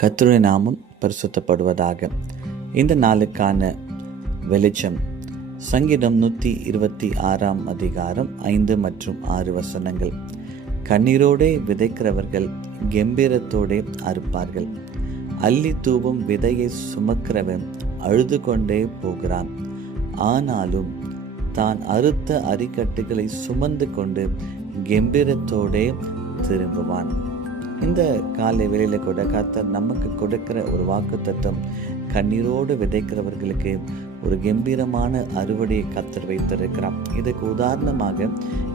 கர்த்தருடைய நாமம் பரிசுத்தப்படுவதாக. இந்த நாளுக்கான வெளிச்சம் சங்கீதம் 126 அதிகாரம் 5 மற்றும் 6 வசனங்கள். கண்ணீரோடே விதைக்கிறவர்கள் கம்பீரத்தோடே அறுப்பார்கள். அள்ளி தூவும் விதையை சுமக்கிறவன் அழுது கொண்டே போகிறான். ஆனாலும் தான் அறுத்த அரிக்கட்டுகளை சுமந்து கொண்டு கம்பீரத்தோடே திரும்புவான். இந்த காலை வேளையில கூட கர்த்தர் நமக்கு கொடுக்கிற ஒரு வாக்குத்தத்தம், கண்ணீரோடு விதைக்கிறவர்களுக்கு ஒரு கம்பீரமான அறுவடையை கர்த்தர் வைத்திருக்கிறார். இதுக்கு உதாரணமாக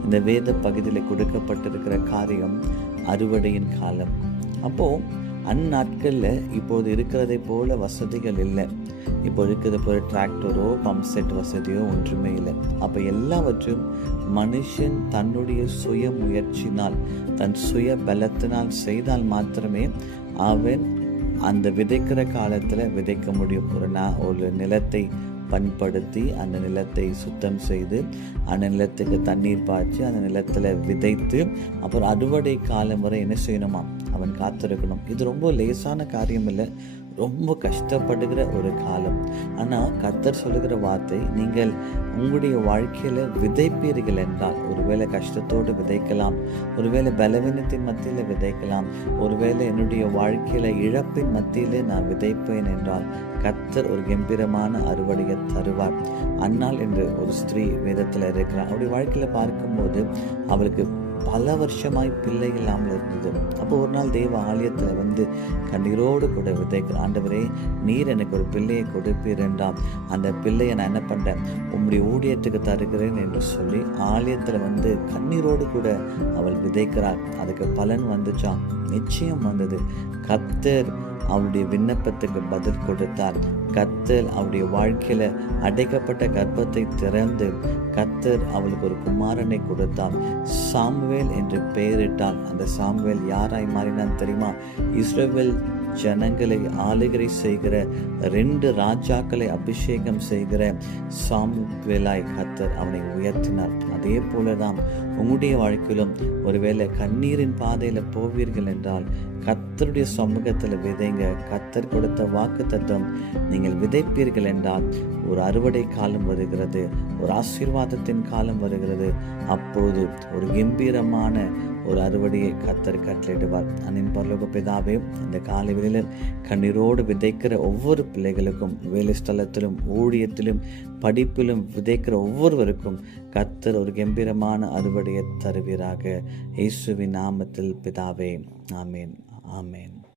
இந்த வேத பகுதியில் கொடுக்கப்பட்டிருக்கிற காரியம் அறுவடையின் காலம். அப்போ அந்நாட்களில் இப்போது இருக்கிறதை போல வசதிகள் இல்லை. இப்போ இருக்கிறது போல டிராக்டரோ பம்ப் செட் வசதியோ ஒன்றுமே இல்லை. அப்போ எல்லாவற்றும் மனுஷன் தன்னுடைய சுய முயற்சினால், தன் சுய பலத்தினால் செய்தால் மாத்திரமே அவன் அந்த விதைக்கிற காலத்தில் விதைக்க முடியும். ஒரு நிலத்தை பண்படுத்தி அந்த நிலத்தை சுத்தம் செய்து அந்த நிலத்துக்கு தண்ணீர் பாய்ச்சி அந்த நிலத்தில் விதைத்து அப்புறம் அறுவடை காலம் வரை என்ன செய்யணுமா, அவன் காத்திருக்கணும். இது ரொம்ப லேசான காரியம் இல்லை, ரொம்ப கஷ்டப்படுகிற ஒரு காலம். ஆனால் கர்த்தர் சொல்லுகிற வார்த்தை, நீங்கள் உங்களுடைய வாழ்க்கையில் விதைப்பீர்கள் என்றால், ஒருவேளை கஷ்டத்தோடு விதைக்கலாம், ஒருவேளை பலவீனத்தின் மத்தியில் விதைக்கலாம், ஒருவேளை என்னுடைய வாழ்க்கையில் இழப்பின் மத்தியில் நான் விதைப்பேன் என்றால் கர்த்தர் ஒரு கம்பீரமான அறுவடையை தருவார். அன்னாள் என்று ஒரு ஸ்திரீ வேதத்தில் இருக்கிறார். அவருடைய வாழ்க்கையில் பார்க்கும்போது அவளுக்கு பல வருஷமாய் பிள்ளை இல்லாமல் இருந்தது. அப்போ ஒரு நாள் தேவ ஆலயத்தில் வந்து கண்ணீரோடு கூட விதைக்கிற, ஆண்டவரே நீர் எனக்கு ஒரு பிள்ளையை கொடுப்பீர் என்றால் அந்த பிள்ளையை நான் என்ன பண்ணுறேன், உம்முடைய ஊழியத்துக்கு தருகிறேன் என்று சொல்லி ஆலயத்தில் வந்து கண்ணீரோடு கூட அவள் விதைக்கிறாள். அதுக்கு பலன் வந்துச்சான், நிச்சயம் வந்தது. கர்த்தர் அவளுடைய விண்ணப்பத்துக்கு பதில் கொடுத்தார். கர்த்தர் அவளுடைய வாழ்க்கையில அடைக்கப்பட்ட கர்ப்பத்தை திறந்து கர்த்தர் அவளுக்கு ஒரு குமாரனை கொடுத்தார். சாமுவேல் என்று பெயரிட்டால் அந்த சாமுவேல் யாராய் மாறினான் தெரியுமா? இஸ்ரவேல் ஜனங்களை ஆளுகை செய்கிற 2 ராஜாக்களை அபிஷேகம் செய்கிற சாமுவேலாய் கர்த்தர் அவனை உயர்த்தினார். அதே போலதான் உங்களுடைய வாழ்க்கையிலும் ஒருவேளை கண்ணீரின் பாதையில போவீர்கள் என்றால் கர்த்தருடைய சமூகத்தில் விதைங்க. கர்த்தர் கொடுத்த வாக்குத்தத்தம் நீங்கள் விதைப்பீர்கள் என்றால் ஒரு அறுவடை காலம் வருகிறது, ஒரு ஆசீர்வாதத்தின் காலம் வருகிறது. அப்போது ஒரு கம்பீரமான ஒரு அறுவடையை கர்த்தர் கட்டளையிடுவார். அன்பின் பரலோக பிதாவே, இந்த காலை வேளையில் கண்ணீரோடு விதைக்கிற ஒவ்வொரு பிள்ளைகளுக்கும், வேலை ஸ்தலத்திலும் ஊழியத்திலும் படிப்பிலும் விதைக்கிற ஒவ்வொருவருக்கும் கர்த்தர் ஒரு கம்பீரமான அறுவடையை தருவீராக. இயேசுவின் நாமத்தில் பிதாவே, ஆமேன், ஆமேன்.